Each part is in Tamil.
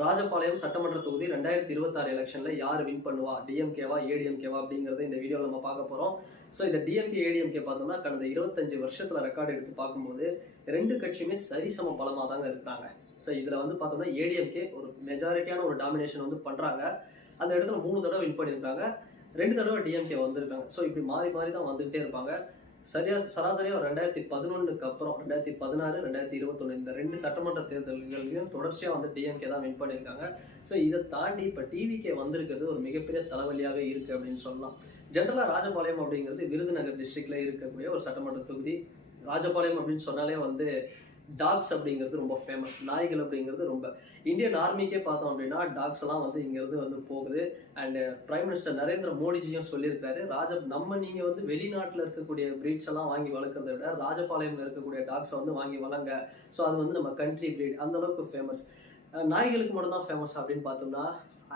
ராஜபாளையம் சட்டமன்ற தொகுதி 2026 எலெக்ஷன்ல யார் வின் பண்ணுவா, டிஎம்கேவா ஏடிஎம்கேவா அப்படிங்கறத இந்த வீடியோல நம்ம பார்க்க போறோம். ஸோ இந்த டிஎம்கே ஏடிஎம்கே பார்த்தோம்னா கடந்த 25 வருஷத்துல ரெக்கார்டு எடுத்து பார்க்கும்போது ரெண்டு கட்சியுமே சரிசம பலமா தாங்க இருக்காங்க. ஸோ இதுல வந்து பார்த்தோம்னா ஏடிஎம்கே ஒரு மெஜாரிட்டியான ஒரு டாமினேஷன் வந்து பண்றாங்க. அந்த இடத்துல 3 தடவை வின் பண்ணியிருக்காங்க, 2 தடவை டிஎம்கே வந்திருக்காங்க. ஸோ இப்படி மாறி மாறி தான் வந்துகிட்டே இருப்பாங்க. சராசரியா 2011க்கு அப்புறம் 2016, 2021 இந்த 2 சட்டமன்ற தேர்தல்களையும் தொடர்ச்சியா வந்து டிஎம்கே தான் வின் பண்ணியிருக்காங்க. ஸோ இதை தாண்டி இப்ப டிவிகே வந்திருக்கிறது ஒரு மிகப்பெரிய தலைவலியாவே இருக்கு அப்படின்னு சொல்லலாம். ஜென்ரலா ராஜபாளையம் அப்படிங்கிறது விருதுநகர் டிஸ்ட்ரிக்ட்ல இருக்கக்கூடிய ஒரு சட்டமன்ற தொகுதி. ராஜபாளையம் அப்படின்னு சொன்னாலே வந்து டாக்ஸ் அப்படிங்கிறது ரொம்ப ஃபேமஸ். நாய்கள் அப்படிங்கிறது ரொம்ப இந்தியன் ஆர்மிக்கே பார்த்தோம் அப்படின்னா டாக்ஸ் எல்லாம் வந்து இங்கிருந்து வந்து போகுது. அண்ட் பிரைம் மினிஸ்டர் நரேந்திர மோடிஜியும் சொல்லியிருக்காரு, நீங்க வந்து வெளிநாட்டில் இருக்கக்கூடிய பிரீட்ஸ் எல்லாம் வாங்கி வளர்க்கறதை விட ராஜபாளையம்ல இருக்கக்கூடிய டாக்ஸை வந்து வாங்கி வளங்க. ஸோ அது வந்து நம்ம கண்ட்ரி பிரீட் அந்த அளவுக்கு ஃபேமஸ். நாய்களுக்கு மட்டும் தான் ஃபேமஸ் அப்படின்னு பார்த்தோம்னா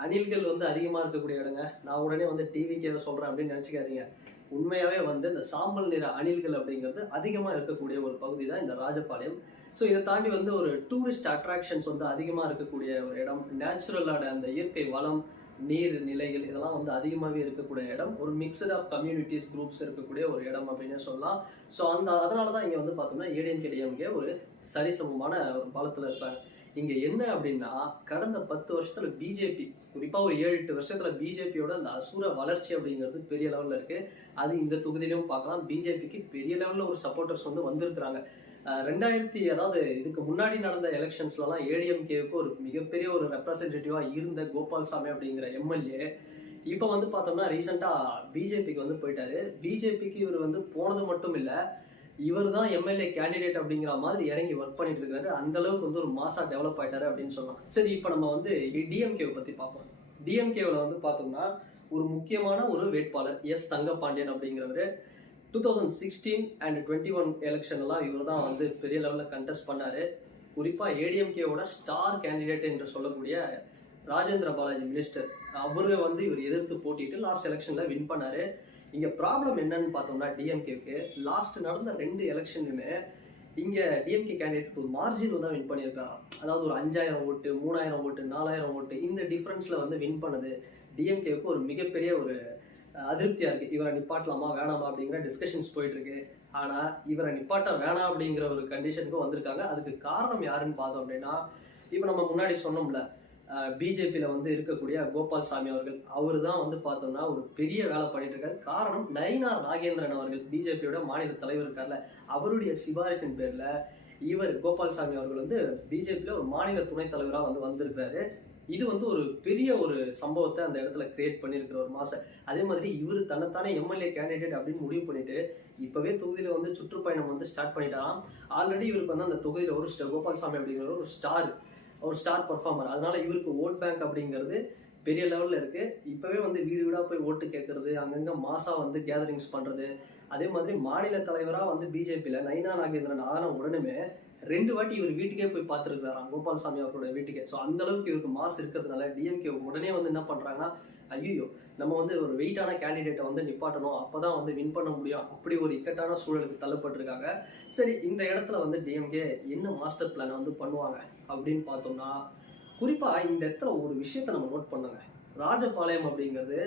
அணில்கள் வந்து அதிகமா இருக்கக்கூடிய இடங்க. நான் உடனே வந்து டிவிக்கே சொல்றேன் அப்படின்னு நினைச்சுக்காதீங்க. உண்மையாவே வந்து இந்த சாம்பல் நிற அணில்கள் அப்படிங்கிறது அதிகமா இருக்கக்கூடிய ஒரு பகுதி தான் இந்த ராஜபாளையம். ஸோ இதை தாண்டி வந்து ஒரு டூரிஸ்ட் அட்ராக்ஷன்ஸ் வந்து அதிகமா இருக்கக்கூடிய ஒரு இடம். நேச்சுரலான அந்த இயற்கை வளம், நீர் நிலைகள் இதெல்லாம் வந்து அதிகமாகவே இருக்கக்கூடிய இடம். ஒரு மிக்சட் ஆஃப் கம்யூனிட்டிஸ் குரூப்ஸ் இருக்கக்கூடிய ஒரு இடம் அப்படின்னு சொல்லலாம். ஸோ அதனால தான் இங்கே வந்து பார்த்தோம்னா ஏடிஎம்கே டிஎம்கே ஒரு சரிசமமான ஒரு பலத்தில் இருப்பாங்க. இங்க என்ன அப்படின்னா கடந்த 10 வருஷத்துல பிஜேபி, குறிப்பா ஒரு 7-8 வருஷத்துல பிஜேபியோட அந்த அசுர வளர்ச்சி அப்படிங்கிறது பெரிய லெவல்ல இருக்கு. அது இந்த தொகுதியிலும் பார்க்கலாம். பிஜேபிக்கு பெரிய லெவல்ல ஒரு சப்போர்ட்டர்ஸ் வந்து வந்திருக்கிறாங்க. அதாவது இதுக்கு முன்னாடி நடந்த எலெக்ஷன்ஸ்லாம் ஏடிஎம்கேவுக்கு ஒரு மிகப்பெரிய ஒரு ரெப்ரசன்டேட்டிவா இருந்த கோபால்சாமி அப்படிங்கிற எம்எல்ஏ இப்ப வந்து பார்த்தோம்னா ரீசெண்டா பிஜேபிக்கு வந்து போயிட்டாரு. பிஜேபிக்கு இவர் வந்து போனது மட்டும் இல்ல, இவர் தான் எம்எல்ஏ கேண்டிடேட் அப்படிங்கிற மாதிரி இறங்கி ஒர்க் பண்ணிட்டு இருக்காரு. அந்த அளவுக்கு வந்து ஒரு மாசா டெவலப் ஆயிட்டாரு அப்படின்னு சொல்லலாம். சரி, இப்ப நம்ம வந்து டிஎம்கே பத்தி பார்ப்போம். டிஎம்கேவில் வந்து பார்த்தோம்னா ஒரு முக்கியமான ஒரு வேட்பாளர் எஸ் தங்கபாண்டியன் அப்படிங்கிறவரு 2016 அண்ட் 21 எலெக்ஷன் எல்லாம் இவர் தான் வந்து பெரிய லெவலில் கண்டெஸ்ட் பண்ணாரு. குறிப்பா ஏடிஎம்கேவோட ஸ்டார் கேண்டிடேட் என்று சொல்லக்கூடிய ராஜேந்திர பாலாஜி மினிஸ்டர், அவரு வந்து இவர் எதிர்த்து போட்டிட்டு லாஸ்ட் எலெக்ஷன்ல வின் பண்ணாரு. இங்க ப்ராப்ளம் என்னன்னு பார்த்தோம்னா டிஎம்கேக்கு லாஸ்ட் நடந்த 2 எலெக்ஷன்லுமே இங்க டிஎம்கே கேண்டிடேட் ஒரு மார்ஜின் தான் வின் பண்ணியிருக்காரு. அதாவது ஒரு 5000 ஓட்டு, 3000 ஓட்டு, 4000 ஓட்டு இந்த டிஃபரன்ஸ்ல வந்து வின் பண்ணது டிஎம்கேவுக்கு ஒரு மிகப்பெரிய ஒரு அதிருப்தியா இருக்கு. இவரை நிப்பாட்டலாமா வேணாமா அப்படிங்கிற டிஸ்கஷன்ஸ் போயிட்டு இருக்கு. ஆனா இவரை நிப்பாட்ட வேணாம் அப்படிங்கிற ஒரு கண்டிஷனுக்கும் வந்திருக்காங்க. அதுக்கு காரணம் யாருன்னு பார்த்தோம் அப்படின்னா, இப்ப நம்ம முன்னாடி சொன்னோம்ல, பிஜேபியில வந்து இருக்கக்கூடிய கோபால்சாமி அவர்கள், அவரு தான் வந்து பார்த்தோம்னா ஒரு பெரிய வேலை பண்ணிட்டு இருக்காரு. காரணம் நயினார் நாகேந்திரன் அவர்கள், பிஜேபியோட மாநில தலைவர் இருக்கார்ல, அவருடைய சிபாரிசின் பேர்ல இவர் கோபால்சாமி அவர்கள் வந்து பிஜேபியில ஒரு மாநில துணைத் தலைவரா வந்து வந்திருக்காரு. இது வந்து ஒரு பெரிய ஒரு சம்பவத்தை அந்த இடத்துல கிரியேட் பண்ணியிருக்கிற ஒரு மாசம். அதே மாதிரி இவர் தன்னைத்தானே எம்எல்ஏ கேண்டிடேட் அப்படின்னு முடிவு பண்ணிட்டு இப்பவே தொகுதியில வந்து சுற்றுப்பயணம் வந்து ஸ்டார்ட் பண்ணிட்டாராம். ஆல்ரெடி இவருக்கு வந்து அந்த தொகுதியில ஒரு கோபால்சாமி அப்படிங்கிற ஒரு ஸ்டார் பர்ஃபார்மர். அதனால இவருக்கு ஓட் பேங்க் அப்படிங்கிறது பெரிய லெவல்ல இருக்கு. இப்பவே வந்து வீடு வீடா போய் ஓட்டு கேட்கறது, அங்கங்க மாசா வந்து கேதரிங்ஸ் பண்றது. அதே மாதிரி மாநில தலைவரா வந்து பிஜேபியில நயினா நாகேந்திரன் ஆன உடனே 2 வாட்டி இவர் வீட்டுக்கே போய் பார்த்துருக்காராம், கோபால்சாமி அவரோட வீட்டுக்கே. ஸோ அந்த அளவுக்கு இவருக்கு மாஸ் இருக்கிறதுனால டிஎம்கே உடனே வந்து என்ன பண்றாங்கன்னா, ஐயோ நம்ம வந்து ஒரு வெயிட்டான கேண்டிடேட்டை வந்து நிப்பாட்டணும், அப்பதான் வந்து வின் பண்ண முடியும், அப்படி ஒரு இக்கட்டான சூழலுக்கு தள்ளப்பட்டிருக்காங்க. சரி, இந்த இடத்துல வந்து டிஎம்கே என்ன மாஸ்டர் பிளான் வந்து பண்ணுவாங்க அப்படின்னு பார்த்தோம்னா, குறிப்பா இந்த இடத்துல ஒரு விஷயத்த நம்ம நோட் பண்ணுங்க. ராஜபாளையம் அப்படிங்கிறது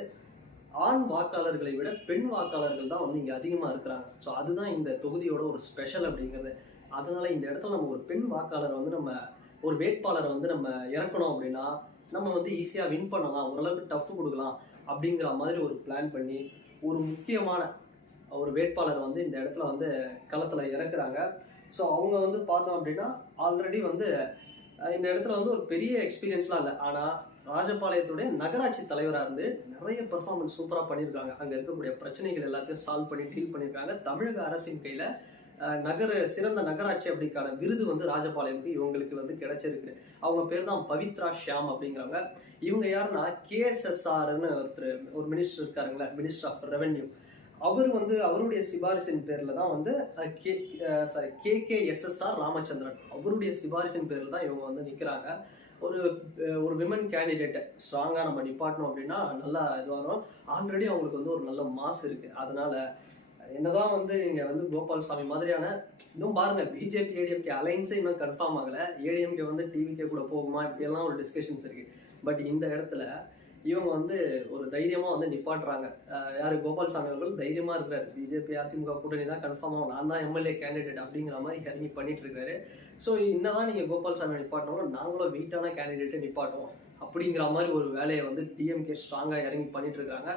ஆண் வாக்காளர்களை விட பெண் வாக்காளர்கள் தான் வந்து இங்க அதிகமா இருக்கிறாங்க. ஸோ அதுதான் இந்த தொகுதியோட ஒரு ஸ்பெஷல் அப்படிங்கிறது. அதனால இந்த இடத்துல நம்ம ஒரு பெண் வாக்காளரை வந்து நம்ம ஒரு வேட்பாளரை வந்து நம்ம இறக்கணும் அப்படின்னா நம்ம வந்து ஈஸியா வின் பண்ணலாம், ஓரளவுக்கு டஃப் கொடுக்கலாம் அப்படிங்கிற மாதிரி ஒரு பிளான் பண்ணி ஒரு முக்கியமான ஒரு வேட்பாளர் வந்து இந்த இடத்துல வந்து களத்துல இறக்குறாங்க. ஸோ அவங்க வந்து பார்த்தோம் அப்படின்னா ஆல்ரெடி வந்து இந்த இடத்துல வந்து ஒரு பெரிய எக்ஸ்பீரியன்ஸ்லாம் இல்லை, ஆனா ராஜபாளையத்துடைய நகராட்சி தலைவராக இருந்து நிறைய பெர்ஃபார்மன்ஸ் சூப்பரா பண்ணியிருக்காங்க. அங்க இருக்கக்கூடிய பிரச்சனைகள் எல்லாத்தையும் சால்வ் பண்ணி டீல் பண்ணியிருக்காங்க. தமிழக அரசின் கையில சிறந்த நகராட்சி அப்படிக்கான விருது வந்து ராஜபாளையம்க்கு இவங்களுக்கு வந்து கிடைச்சிருக்கு. அவங்க பேர் தான் பவித்ரா ஷியாம் அப்படிங்கிறவங்க. இவங்க யாருன்னா கேஎஸ்எஸ்ஆர்னு ஒரு மினிஸ்டர் இருக்காருங்களா, மினிஸ்டர் ஆஃப் ரெவென்யூ. அவர் வந்து அவருடைய சிபாரிசின் பேர்ல தான் வந்து கேகேஎஸ்எஸ்ஆர் ராமச்சந்திரன் அவருடைய சிபாரிசின் பேர்ல தான் இவங்க வந்து நிக்கிறாங்க. ஒரு விமன் கேண்டிடேட்டை ஸ்ட்ராங்கா நம்ம நிப்பாட்டணும் அப்படின்னா நல்லா இது வரும். ஆல்ரெடி அவங்களுக்கு வந்து ஒரு நல்ல மாஸ் இருக்கு. அதனால என்னதான் வந்து நீங்க வந்து கோபால்சாமி மாதிரியான இன்னும் பாருங்க பிஜேபி ஏடிஎம்கே அலைன்ஸே இன்னும் கன்ஃபார்ம் ஆகல. ஏடிஎம்கே வந்து டிவிகே கூட போகுமா இப்படியெல்லாம் ஒரு டிஸ்கஷன்ஸ் இருக்கு. பட் இந்த இடத்துல இவங்க வந்து ஒரு தைரியமா வந்து நிப்பாட்டுறாங்க. யாரு கோபால்சாமி அவர்கள் தைரியமா இருக்கிறாரு. பிஜேபி அதிமுக கூட்டணி தான் கன்ஃபார்ம் ஆகும், நான் தான் எம்எல்ஏ கேண்டிடேட் அப்படிங்கிற மாதிரி இறங்கி பண்ணிட்டு இருக்காரு. ஸோ என்னதான் நீங்க கோபால்சாமி நிப்பாட்டணும், நாங்களும் வெயிட்டான கேண்டிடேட்டை நிப்பாட்டுவோம் அப்படிங்கிற மாதிரி ஒரு வேலையை வந்து டிஎம்கே ஸ்ட்ராங்கா இறங்கி பண்ணிட்டு இருக்காங்க.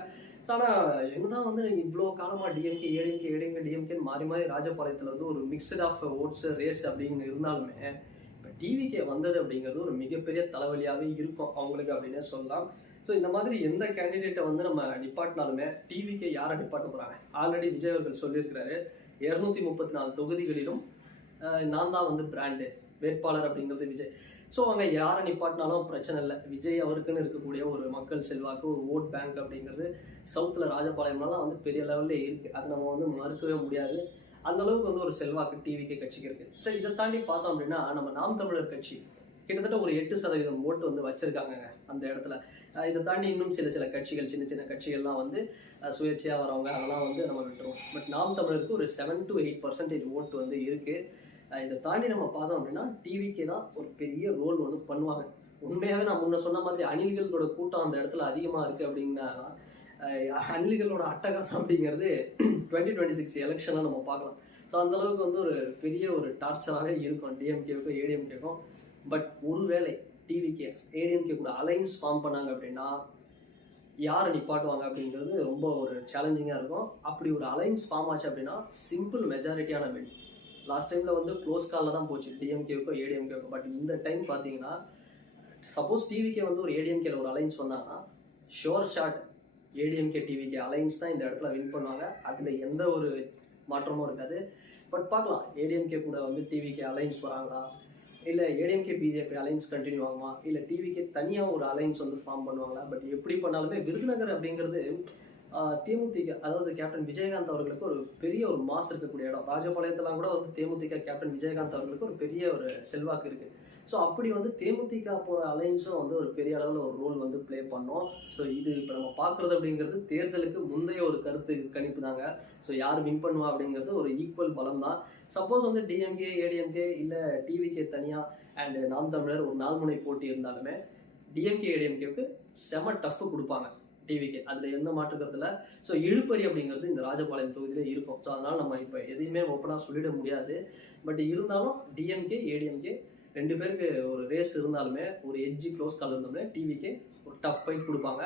ஸோ ஆனால் என்னதான் வந்து இவ்வளோ காலமா டிஎம்கே ஏடிஎம்கே ஏடிஎம்கே டிஎம்கேன்னு மாறி மாறி ராஜபாளையத்தில் வந்து ஒரு மிக்சட் ஆஃப் ஓட்ஸ் ரேஸ் அப்படின்னு இருந்தாலுமே இப்போ டிவிகே வந்தது அப்படிங்கிறது ஒரு மிகப்பெரிய தலைவலியாகவே இருக்கும் அவங்களுக்கு அப்படின்னே சொல்லலாம். ஸோ இந்த மாதிரி எந்த கேண்டிடேட்டை வந்து நம்ம நிப்பாட்டினாலுமே டிவிகே யாரை நிப்பாட்ட போகிறாங்க? ஆல்ரெடி விஜய் அவர்கள் சொல்லியிருக்கிறாரு, 234 தொகுதிகளிலும் நான் தான் வந்து பிராண்டு வேட்பாளர் அப்படிங்கிறது விஜய். ஸோ அங்கே யாரை நிப்பாட்டினாலும் பிரச்சனை இல்லை. விஜய் அவருக்குன்னு இருக்கக்கூடிய ஒரு மக்கள் செல்வாக்கு, ஒரு ஓட் பேங்க் அப்படிங்கிறது சவுத்தில் ராஜபாளையம்லாம் வந்து பெரிய லெவலில் இருக்குது. அது நம்ம வந்து மறுக்கவே முடியாது. அந்த அளவுக்கு வந்து ஒரு செல்வாக்கு டிவிகே கட்சிக்கு இருக்குது. சரி, இதை தாண்டி பார்த்தோம் அப்படின்னா நம்ம நாம் தமிழர் கட்சி கிட்டத்தட்ட ஒரு 8% ஓட்டு வந்து வச்சிருக்காங்க அந்த இடத்துல. இதை தாண்டி இன்னும் சில கட்சிகள், சின்ன சின்ன கட்சிகள்லாம் வந்து சுயேட்சையாக வரவங்க அதெல்லாம் வந்து நம்ம விட்டுருவோம். பட் நாம் தமிழருக்கு ஒரு 7 to 8% ஓட்டு வந்து இருக்குது. இதை தாண்டி நம்ம பார்த்தோம் அப்படின்னா டிவிக்கே தான் ஒரு பெரிய ரோல் வந்து பண்ணுவாங்க. உண்மையாகவே நான் முன்ன சொன்ன மாதிரி அணில்களோட கூட்டம் அந்த இடத்துல அதிகமாக இருக்குது அப்படின்னா அணில்களோட அட்டகாசம் அப்படிங்கிறது 2026 எலெக்ஷனில் நம்ம பார்க்கலாம். ஸோ அந்தளவுக்கு வந்து ஒரு பெரிய ஒரு டார்ச்சராகவே இருக்கும் டிஎம்கேவுக்கும் ஏடிஎம்கேக்கும். பட் ஒருவேளை டிவிகே ஏடிஎம்கே கூட அலைன்ஸ் ஃபார்ம் பண்ணாங்க அப்படின்னா யாரை நிப்பாட்டுவாங்க அப்படிங்கிறது ரொம்ப ஒரு சேலஞ்சிங்காக இருக்கும். அப்படி ஒரு அலைன்ஸ் ஃபார்ம் ஆச்சு அப்படின்னா சிம்பிள் மெஜாரிட்டியான வின். லாஸ்ட் டைமில் வந்து க்ளோஸ் காலில் தான் போச்சு டிஎம்கேவுக்கும் ஏடிஎம்கேவுக்கும். பட் இந்த டைம் பார்த்தீங்கன்னா சப்போஸ் டிவிகே வந்து ஒரு ஏடிஎம்கேல ஒரு அலைன்ஸ் வந்தாங்கன்னா sure shot ADMK TVK alliance தான் இந்த இடத்துல வின் பண்ணுவாங்க. அதில் எந்த ஒரு மாற்றமும் இருக்காது. பட் பார்க்கலாம் ஏடிஎம்கே கூட வந்து டிவிகே அலைன்ஸ் வராங்களா, இல்லை ஏடிஎம்கே பிஜேபி அலைன்ஸ் கண்டினியூ ஆகுமா, இல்லை டிவிகே தனியாக ஒரு அலைன்ஸ் வந்து ஃபார்ம் பண்ணுவாங்களா. பட் எப்படி பண்ணாலுமே விருதுநகர் அப்படிங்கிறது தேமுதிக, அதாவது கேப்டன் விஜயகாந்த் அவர்களுக்கு ஒரு பெரிய ஒரு மாஸ் இருக்கக்கூடிய இடம். ராஜபாளையத்தெல்லாம் கூட வந்து தேமுதிக கேப்டன் விஜயகாந்த் அவர்களுக்கு ஒரு பெரிய ஒரு செல்வாக்கு இருக்குது. ஸோ அப்படி வந்து தேமுதிக போகிற அலைன்ஸும் வந்து ஒரு பெரிய அளவில் ஒரு ரோல் வந்து ப்ளே பண்ணோம். ஸோ இது இப்போ நம்ம பார்க்குறது அப்படிங்கிறது தேர்தலுக்கு முந்தைய ஒரு கருத்து கணிப்பு தாங்க. ஸோ யார் வின் பண்ணுவா அப்படிங்கிறது ஒரு ஈக்குவல் பலம் தான். சப்போஸ் வந்து டிஎம்கே ஏடிஎம்கே இல்லை டிவிகே தனியாக அண்ட் நாம் தமிழர் ஒரு 4 முனை போட்டி இருந்தாலுமே டிஎம்கே ஏடிஎம்கேவுக்கு செம டஃப் கொடுப்பாங்க டிவிக்கு, அதில் எந்த மாற்றுக்கிறதுல. ஸோ இழுப்பறி அப்படிங்கிறது இந்த ராஜபாளையம் தொகுதியிலே இருக்கும். ஸோ அதனால் நம்ம இப்போ எதையுமே ஓப்பனாக சொல்லிட முடியாது. பட் இருந்தாலும் டிஎம்கே ஏடிஎம்கே 2 பேருக்கு ஒரு ரேஸ் இருந்தாலுமே, ஒரு எட்ஜி க்ளோஸ் கால் இருந்தாலுமே டிவிக்கே ஒரு டஃப் ஃபைட் கொடுப்பாங்க.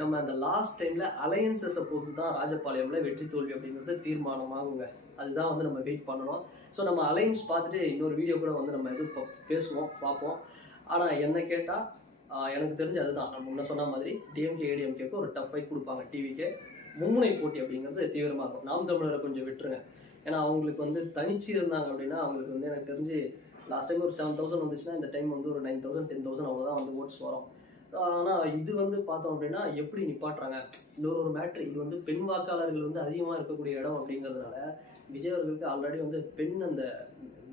நம்ம அந்த லாஸ்ட் டைமில் அலையன்சஸை பொறுத்து தான் ராஜபாளையமில் வெற்றி தோல்வி அப்படிங்கிறது தீர்மானமாகுங்க. அதுதான் வந்து நம்ம வெயிட் பண்ணணும். ஸோ நம்ம அலைன்ஸ் பார்த்துட்டு இன்னொரு வீடியோ கூட வந்து நம்ம பேசுவோம், பார்ப்போம். ஆனால் என்ன கேட்டால் எனக்கு தெரிஞ்சு அதுதான் நம்ம முன்ன சொன்ன மாதிரி டிஎம்கே ஏடிஎம்கேக்கு ஒரு டஃப் ஃபைட் கொடுப்பாங்க. டிவிக்கே மும்முனை போட்டி அப்படிங்கிறது தீவிரமாக இருக்கும். நாம் தமிழரை கொஞ்சம் விட்டுருங்க. ஏன்னா அவங்களுக்கு வந்து தனிச்சு இருந்தாங்க அப்படின்னா அவங்களுக்கு வந்து எனக்கு தெரிஞ்சு லாஸ்ட் டைம் ஒரு 7,000 வந்துச்சுன்னா இந்த டைம் வந்து ஒரு 9,000 10,000 அவ்வளோதான் வந்து ஓட்ஸ் வரும். ஆனால் இது வந்து பார்த்தோம் அப்படின்னா எப்படி நிப்பாட்டுறாங்க. இன்னொரு மேட்ரு, இது வந்து பெண் வாக்காளர்கள் வந்து அதிகமாக இருக்கக்கூடிய இடம் அப்படிங்கிறதுனால விஜய் அவர்களுக்கு ஆல்ரெடி வந்து பெண் அந்த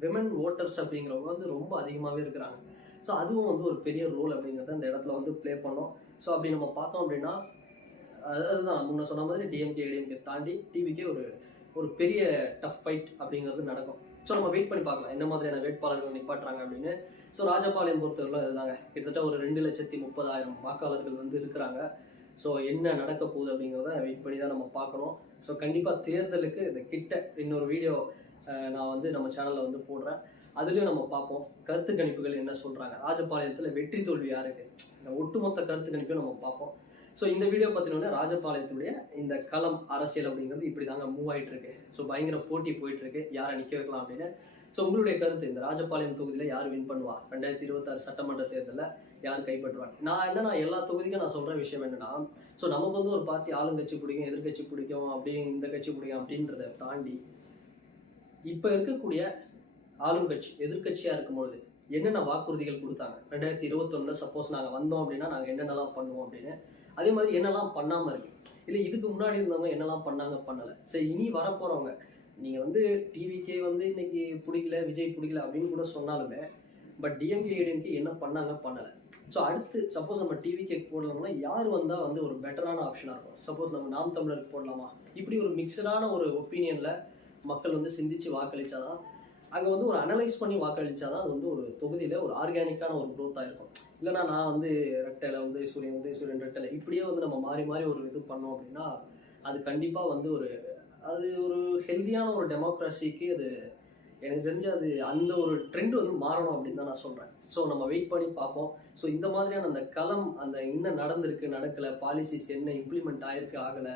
விமன் ஓட்டர்ஸ் அப்படிங்கிறவங்க வந்து ரொம்ப அதிகமாகவே இருக்கிறாங்க. ஸோ அதுவும் வந்து ஒரு பெரிய ரோல் அப்படிங்கிறத அந்த இடத்துல வந்து ப்ளே பண்ணோம். ஸோ அப்படி நம்ம பார்த்தோம் அப்படின்னா அதுதான் முன்ன சொன்ன மாதிரி டிஎம்கே ஏடிஎம்கே தாண்டி டிவிக்கே ஒரு பெரிய டஃப் ஃபைட் அப்படிங்கிறது நடக்கும். ஸோ நம்ம வெயிட் பண்ணி பார்க்கலாம் என்ன மாதிரியான வேட்பாளர்கள் நிப்பாட்டுறாங்க அப்படின்னு. ஸோ ராஜபாளையம் பொறுத்தவரைக்கும் இதுதாங்க, கிட்டத்தட்ட ஒரு 2,30,000 வாக்காளர்கள் வந்து இருக்கிறாங்க. ஸோ என்ன நடக்க போகுது அப்படிங்கிறத வெயிட் பண்ணி தான் நம்ம பார்க்கணும். ஸோ கண்டிப்பாக தேர்தலுக்கு இந்த கிட்ட இன்னொரு வீடியோ நான் வந்து நம்ம சேனலில் வந்து போடுறேன். அதுலேயும் நம்ம பார்ப்போம் கருத்து கணிப்புகள் என்ன சொல்கிறாங்க, ராஜபாளையத்தில் வெற்றி தோல்வி யாருக்கு, இந்த ஒட்டுமொத்த கருத்து கணிப்பையும் நம்ம பார்ப்போம். ஸோ இந்த வீடியோ பார்த்தீங்கன்னா ராஜபாளையத்துடைய இந்த களம் அரசியல் அப்படிங்கிறது இப்படி தாங்க மூவ் ஆகிட்டு இருக்கு. ஸோ பயங்கர போட்டி போயிட்டு இருக்கு யாரை நிற்க வைக்கலாம் அப்படின்னு. ஸோ உங்களுடைய கருத்து, இந்த ராஜபாளையம் தொகுதியில் யார் வின் பண்ணுவா, 2026 சட்டமன்ற தேர்தலில் யார் கைப்பற்றுவாங்க? நான் எல்லா தொகுதிக்கும் நான் சொல்கிற விஷயம் என்னன்னா, ஸோ நமக்கு வந்து ஒரு பார்ட்டி ஆளுங்கட்சி பிடிக்கும், எதிர்கட்சி பிடிக்கும், அப்படியே இந்த கட்சி பிடிக்கும் அப்படின்றத தாண்டி இப்போ இருக்கக்கூடிய ஆளும் கட்சி எதிர்கட்சியாக இருக்கும்போது என்னென்ன வாக்குறுதிகள் கொடுத்தாங்க, 2021 சப்போஸ் நாங்கள் வந்தோம் அப்படின்னா நாங்கள் என்னென்னலாம் பண்ணுவோம் அப்படின்னு, அதே மாதிரி என்னெல்லாம் பண்ணாமல் இருக்கு, இல்லை இதுக்கு முன்னாடி இருந்தவங்க என்னெல்லாம் பண்ணாங்க பண்ணலை. சரி, இனி வரப்போகிறவங்க நீங்கள் வந்து டிவிக்கே வந்து இன்னைக்கு பிடிக்கல, விஜய் பிடிக்கல அப்படின்னு கூட சொன்னாலுமே பட் டிஎம்கே ஏடிஎம்கே என்ன பண்ணாங்க பண்ணலை. ஸோ அடுத்து சப்போஸ் நம்ம டிவிகே போடலாம்னா யார் வந்தால் வந்து ஒரு பெட்டரான ஆப்ஷனாக இருக்கும்? சப்போஸ் நம்ம நாம் தமிழருக்கு போடலாமா? இப்படி ஒரு மிக்சடான ஒரு ஒப்பீனியனில் மக்கள் வந்து சிந்திச்சு வாக்களிச்சாதான், அங்கே வந்து ஒரு அனலைஸ் பண்ணி வாக்களிச்சாதான் அது வந்து ஒரு தொகுதியில் ஒரு ஆர்கானிக்கான ஒரு க்ரோத்தாக இருக்கும். இல்லைனா நான் வந்து ரெட்டையில் உதயசூரியன் ரெட்டையில் இப்படியே வந்து நம்ம மாறி மாறி ஒரு இது பண்ணோம் அப்படின்னா அது கண்டிப்பாக வந்து அது ஒரு ஹெல்த்தியான ஒரு டெமோக்ரஸிக்கு அது எனக்கு தெரிஞ்சு அது அந்த ஒரு ட்ரெண்ட் வந்து மாறணும் அப்படின்னு தான் நான் சொல்கிறேன். ஸோ நம்ம வெயிட் பண்ணி பார்ப்போம். ஸோ இந்த மாதிரியான அந்த களம் அந்த என்ன நடந்திருக்கு நடக்கலை, பாலிசிஸ் என்ன இம்ப்ளிமெண்ட் ஆயிருக்கு ஆகலை,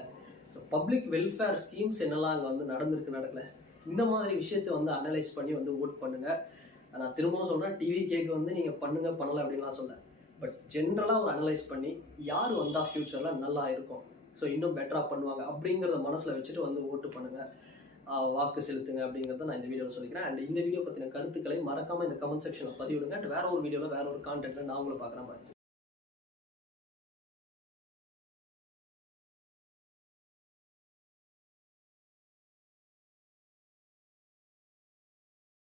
பப்ளிக் வெல்ஃபேர் ஸ்கீம்ஸ் என்னெல்லாம் அங்கே வந்து நடந்திருக்கு நடக்கலை, இந்த மாதிரி விஷயத்தை வந்து அனலைஸ் பண்ணி வந்து ஓட் பண்ணுங்க. நான் திரும்பவும் சொல்கிறேன், டிவிகேக்கு வந்து நீங்கள் பண்ணுங்க பண்ணலை அப்படின்லாம் சொல்ல, பட் ஜென்ரலாக ஒரு அனலைஸ் பண்ணி யார் வந்தால் ஃப்யூச்சரில் நல்லா இருக்கும், ஸோ இன்னும் பெட்டராக பண்ணுவாங்க அப்படிங்கிறத மனசில் வச்சுட்டு வந்து ஓட்டு பண்ணுங்கள், வாக்கு செலுத்துங்க அப்படிங்கிறத நான் இந்த வீடியோவில் சொல்லிக்கிறேன். அண்ட் இந்த வீடியோ பற்றின கருத்துக்களை மறக்காமல் இந்த கமெண்ட் செக்ஷனில் பதிவிடுங்க. அண்ட் வேற ஒரு வீடியோவில் வேற ஒரு கான்டென்ட்டில் நான் உங்களை பார்க்குறேன்.